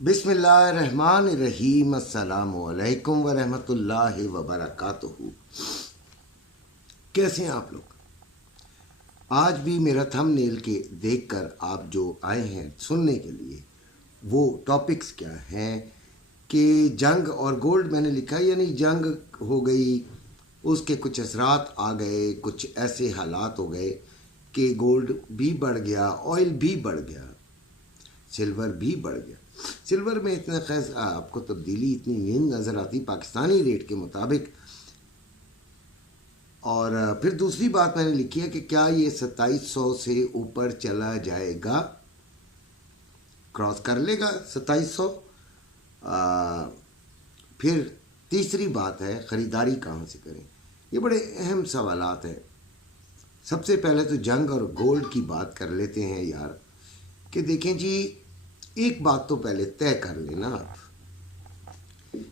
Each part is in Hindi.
बिस्मिल्लाहिर्रहमानिर्रहीम। अस्सलामु अलैकुम वरहमतुल्लाहि वबरकातुहू। कैसे हैं आप लोग? आज भी मेरा थंबनेल के देखकर आप जो आए हैं सुनने के लिए, वो टॉपिक्स क्या हैं कि जंग और गोल्ड मैंने लिखा है, यानी जंग हो गई, उसके कुछ असरात आ गए, कुछ ऐसे हालात हो गए कि गोल्ड भी बढ़ गया, ऑयल भी बढ़ गया, सिल्वर भी बढ़ गया। सिल्वर में इतना खैर आपको तब्दीली इतनी नहीं नज़र आती पाकिस्तानी रेट के मुताबिक। और फिर दूसरी बात मैंने लिखी है कि क्या ये 2700 से ऊपर चला जाएगा, क्रॉस कर लेगा 2700। फिर तीसरी बात है ख़रीदारी कहाँ से करें। ये बड़े अहम सवालात हैं। सबसे पहले तो जंग और गोल्ड की बात कर लेते हैं यार, कि देखें जी, एक बात तो पहले तय कर लेना आप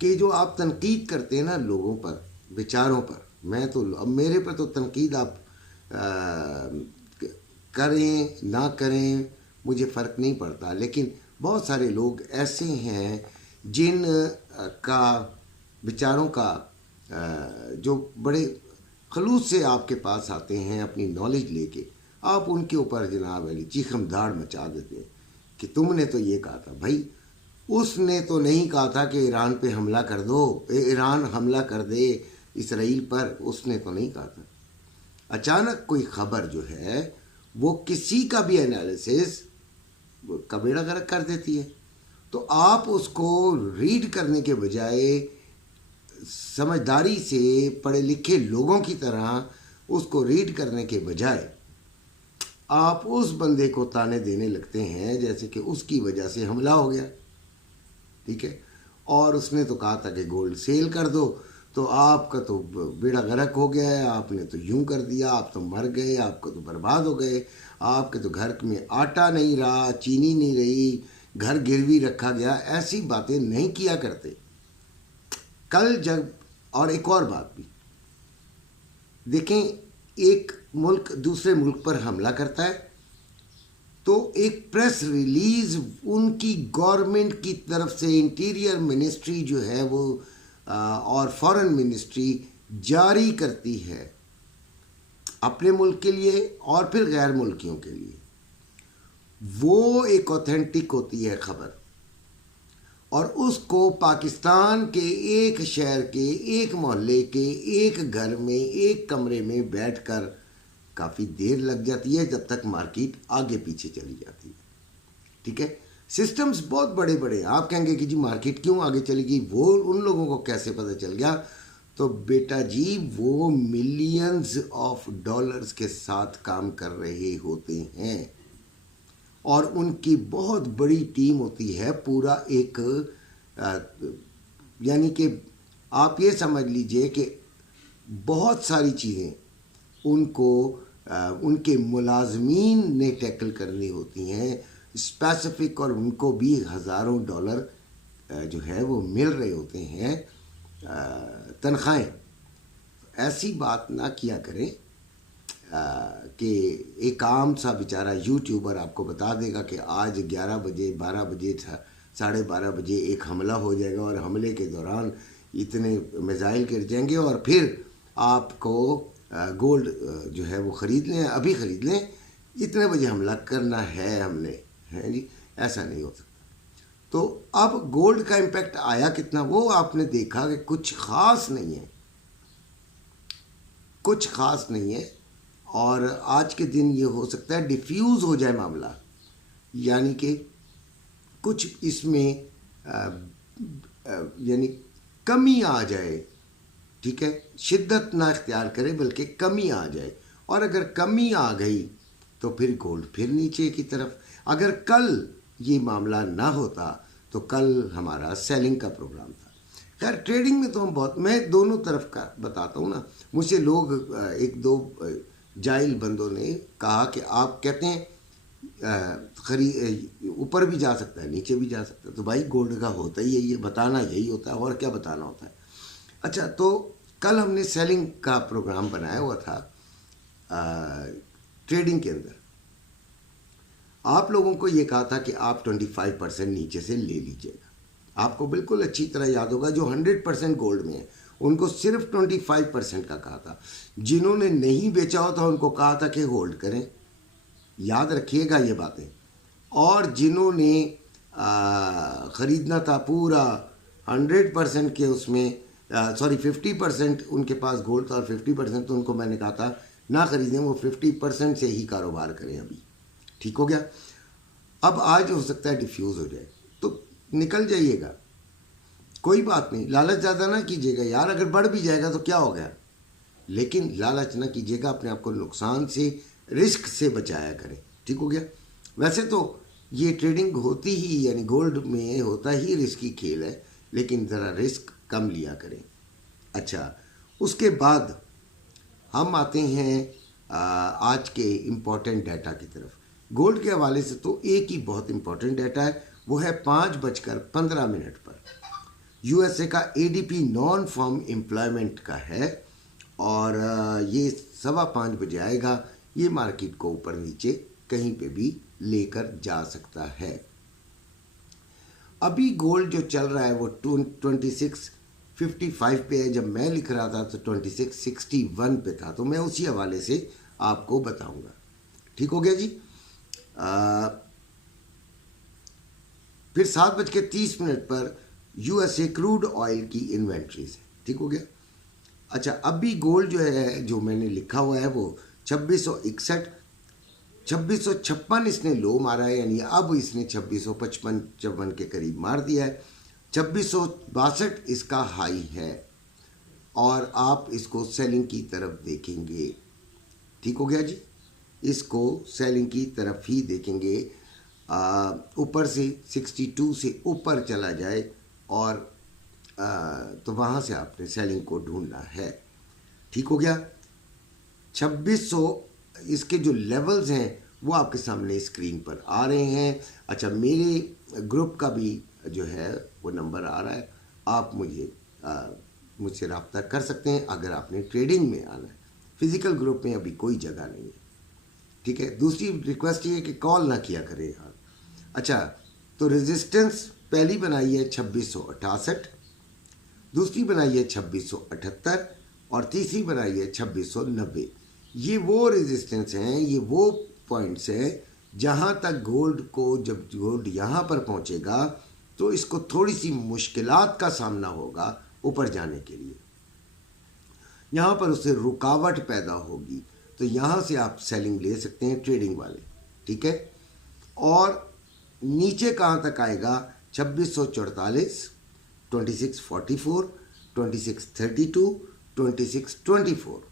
कि जो आप तनकीद करते हैं ना लोगों पर, विचारों पर, मैं तो अब मेरे पर तो तनकीद आप करें ना करें मुझे फ़र्क नहीं पड़ता, लेकिन बहुत सारे लोग ऐसे हैं जिन का विचारों का जो बड़े खलूस से आपके पास आते हैं अपनी नॉलेज लेके, आप उनके ऊपर जनाब अली चीखमदाड़ मचा देते हैं कि तुमने तो ये कहा था। भाई उसने तो नहीं कहा था कि ईरान पे हमला कर दो, ईरान हमला कर दे इसराइल पर, उसने तो नहीं कहा था। अचानक कोई खबर जो है वो किसी का भी एनालिसिस का बेड़ा गर्क कर देती है। तो आप उसको रीड करने के बजाय समझदारी से पढ़े लिखे लोगों की तरह उसको रीड करने के बजाय आप उस बंदे को ताने देने लगते हैं जैसे कि उसकी वजह से हमला हो गया, ठीक है, और उसने तो कहा था कि गोल्ड सेल कर दो, तो आपका तो बेड़ा गर्क हो गया है, आपने तो यूं कर दिया, आप तो मर गए, आपको तो बर्बाद हो गए, आपके तो घर में आटा नहीं रहा, चीनी नहीं रही, घर गिरवी रखा गया। ऐसी बातें नहीं किया करते। कल जब, और एक और बात भी देखें, एक मुल्क दूसरे मुल्क पर हमला करता है तो एक प्रेस रिलीज उनकी गवर्नमेंट की तरफ से, इंटीरियर मिनिस्ट्री जो है वो और फॉरेन मिनिस्ट्री जारी करती है अपने मुल्क के लिए और फिर गैर मुल्कियों के लिए। वो एक ऑथेंटिक होती है खबर, और उसको पाकिस्तान के एक शहर के एक मोहल्ले के एक घर में एक कमरे में बैठकर काफ़ी देर लग जाती है जब तक मार्केट आगे पीछे चली जाती है, ठीक है। सिस्टम्स बहुत बड़े बड़े हैं। आप कहेंगे कि जी मार्केट क्यों आगे चली गई, वो उन लोगों को कैसे पता चल गया? तो बेटा जी, वो मिलियंस ऑफ डॉलर्स के साथ काम कर रहे होते हैं और उनकी बहुत बड़ी टीम होती है। पूरा एक यानी कि आप ये समझ लीजिए कि बहुत सारी चीज़ें उनको उनके मुलाजमीन ने टैकल करनी होती हैं स्पेसिफिक, और उनको भी हज़ारों डॉलर जो है वो मिल रहे होते हैं तनख्वाहें। ऐसी बात ना किया करें कि एक आम सा बेचारा यूट्यूबर आपको बता देगा कि आज 11 बजे 12 बजे 12:30 बजे एक हमला हो जाएगा और हमले के दौरान इतने मिसाइल गिर जाएंगे और फिर आपको गोल्ड जो है वो ख़रीद लें, अभी ख़रीद लें, इतने बजे हमला करना है हमने, है जी। ऐसा नहीं हो सकता। तो अब गोल्ड का इम्पैक्ट आया कितना, वो आपने देखा कि कुछ ख़ास नहीं है, कुछ ख़ास नहीं है। और आज के दिन ये हो सकता है डिफ्यूज़ हो जाए मामला, यानी कि कुछ इसमें यानी कमी आ जाए, ठीक है, शिद्दत ना इख्तियार करे बल्कि कमी आ जाए। और अगर कमी आ गई तो फिर गोल्ड फिर नीचे की तरफ। अगर कल ये मामला ना होता तो कल हमारा सेलिंग का प्रोग्राम था। खैर ट्रेडिंग में तो हम बहुत, मैं दोनों तरफ का बताता हूँ ना। मुझे लोग एक दो जाहिल बंदों ने कहा कि आप कहते हैं ऊपर भी जा सकता है नीचे भी जा सकता है, तो भाई गोल्ड का होता ही है, ये बताना यही होता है, और क्या बताना होता है। अच्छा, तो कल हमने सेलिंग का प्रोग्राम बनाया हुआ था ट्रेडिंग के अंदर। आप लोगों को ये कहा था कि आप 25% नीचे से ले लीजिएगा। आपको बिल्कुल अच्छी तरह याद होगा, जो 100% गोल्ड में है उनको सिर्फ 25% का कहा था। जिन्होंने नहीं बेचा हो था उनको कहा था कि होल्ड करें, याद रखिएगा ये बातें। और जिन्होंने ख़रीदना था पूरा 100% के उसमें, सॉरी 50% उनके पास गोल्ड था और 50%, तो उनको मैंने कहा था ना ख़रीदें, वो 50% से ही कारोबार करें अभी। ठीक हो गया। अब आज हो सकता है डिफ्यूज़ हो जाए तो निकल जाइएगा, कोई बात नहीं। लालच ज़्यादा ना कीजिएगा यार, अगर बढ़ भी जाएगा तो क्या हो गया, लेकिन लालच ना कीजिएगा, अपने आप को नुकसान से, रिस्क से बचाया करें। ठीक हो गया। वैसे तो ये ट्रेडिंग होती ही, यानी गोल्ड में होता ही रिस्की खेल है, लेकिन ज़रा रिस्क कम लिया करें। अच्छा, उसके बाद हम आते हैं आज के इम्पॉर्टेंट डाटा की तरफ। गोल्ड के हवाले से तो एक ही बहुत इम्पॉर्टेंट डाटा है, वो है 5:15 पर यूएसए का एडीपी नॉन फार्म एम्प्लॉयमेंट का है, और ये 5:15 बजे आएगा। ये मार्केट को ऊपर नीचे कहीं पे भी लेकर जा सकता है। अभी गोल्ड जो चल रहा है वो 2655 पे है। जब मैं लिख रहा था तो 2661 पे था, तो मैं उसी हवाले से आपको बताऊंगा। ठीक हो गया जी। फिर 7:30 पर यूएसए क्रूड ऑयल की इन्वेंट्रीज है। ठीक हो गया। अच्छा, अभी गोल्ड जो है, जो मैंने लिखा हुआ है वो 2661, 2656 इसने लो मारा है, यानी अब इसने 2655 के करीब मार दिया है। 2662 इसका हाई है, और आप इसको सेलिंग की तरफ देखेंगे। ठीक हो गया जी, इसको सेलिंग की तरफ ही देखेंगे। ऊपर से 62 से ऊपर चला जाए और तो वहाँ से आपने सेलिंग को ढूंढना है। ठीक हो गया। 2600 इसके जो लेवल्स हैं वो आपके सामने स्क्रीन पर आ रहे हैं। अच्छा, मेरे ग्रुप का भी जो है वो नंबर आ रहा है, आप मुझसे रब्ता कर सकते हैं अगर आपने ट्रेडिंग में आना है। फिज़िकल ग्रुप में अभी कोई जगह नहीं है। ठीक है। दूसरी रिक्वेस्ट ये है कि कॉल ना किया करें यार। अच्छा, तो रेजिस्टेंस पहली बनाई है 2668, दूसरी बनाई है 2678, और तीसरी बनाई है 2690। ये वो रेजिस्टेंस हैं, ये वो पॉइंट्स हैं जहाँ तक गोल्ड को, जब गोल्ड यहाँ पर पहुँचेगा तो इसको थोड़ी सी मुश्किलात का सामना होगा ऊपर जाने के लिए। यहाँ पर उससे रुकावट पैदा होगी, तो यहाँ से आप सेलिंग ले सकते हैं ट्रेडिंग वाले। ठीक है। और नीचे कहाँ तक आएगा? 2644, 2644, 2632, 2624।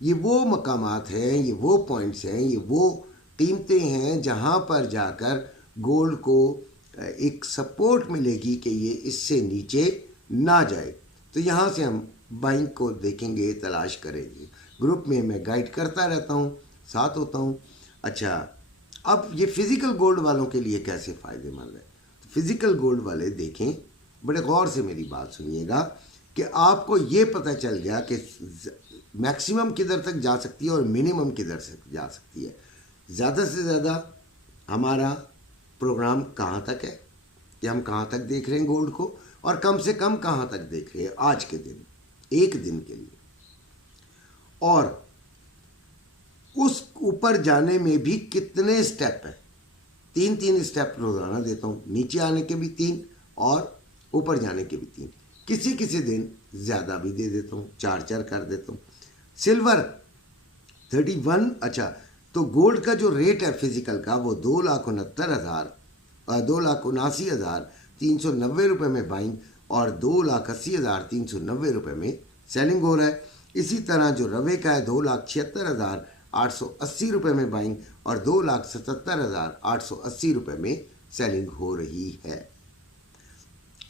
ये वो मकामात हैं, ये वो पॉइंट्स हैं, ये वो कीमतें हैं जहाँ पर जाकर गोल्ड को एक सपोर्ट मिलेगी कि ये इससे नीचे ना जाए। तो यहाँ से हम बाइंग को देखेंगे, तलाश करेंगे। ग्रुप में मैं गाइड करता रहता हूँ, साथ होता हूँ। अच्छा, अब ये फिज़िकल गोल्ड वालों के लिए कैसे फ़ायदेमंद है? तो फिज़िकल गोल्ड वाले देखें, बड़े गौर से मेरी बात सुनिएगा कि आपको ये पता चल गया कि मैक्सिमम किधर तक जा सकती है और मिनिमम किधर से जा सकती है। ज़्यादा से ज़्यादा हमारा प्रोग्राम कहाँ तक है कि हम कहाँ तक देख रहे हैं गोल्ड को, और कम से कम कहाँ तक देख रहे हैं आज के दिन, एक दिन के लिए। और उस ऊपर जाने में भी कितने स्टेप हैं? 3 स्टेप रोज़ाना देता हूँ, नीचे आने के भी 3 और ऊपर जाने के भी 3। किसी किसी दिन ज़्यादा भी दे देता हूँ, 4 कर देता हूँ। सिल्वर 31। अच्छा, तो गोल्ड का जो रेट है फिजिकल का वो 2,79,390 रुपये में बाइंग और 2,80,390 रुपये में सेलिंग हो रहा है। इसी तरह जो रवे का है 2,76,880 रुपये में बाइंग और 2,77,880 रुपये में सेलिंग हो रही है।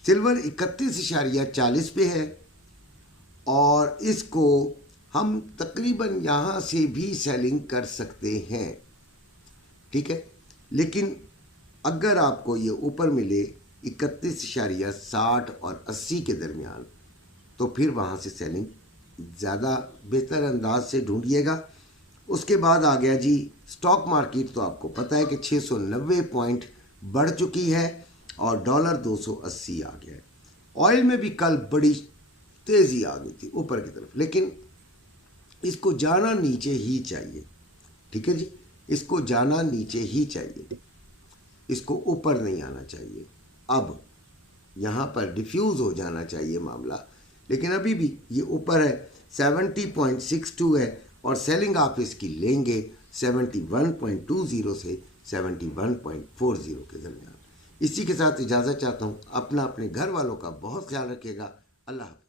सिल्वर 31.40 पे है, और इसको हम तकरीबन यहाँ से भी सेलिंग कर सकते हैं। ठीक है। लेकिन अगर आपको ये ऊपर मिले 31.60 और 80 के दरमियान, तो फिर वहाँ से सेलिंग ज़्यादा बेहतर अंदाज से ढूंढिएगा। उसके बाद आ गया जी स्टॉक मार्केट, तो आपको पता है कि 690 पॉइंट बढ़ चुकी है और डॉलर 280 आ गया है। ऑयल में भी कल बड़ी तेज़ी आ गई थी ऊपर की तरफ, लेकिन इसको जाना नीचे ही चाहिए। ठीक है जी, इसको जाना नीचे ही चाहिए, इसको ऊपर नहीं आना चाहिए। अब यहाँ पर डिफ्यूज़ हो जाना चाहिए मामला, लेकिन अभी भी ये ऊपर है, 70.62 है और सेलिंग आप इसकी लेंगे 71.20 से 71.40 के दरमियान। इसी के साथ इजाज़त चाहता हूँ। अपना अपने घर वालों का बहुत ख्याल रखिएगा। अल्लाह हाफ़िज़।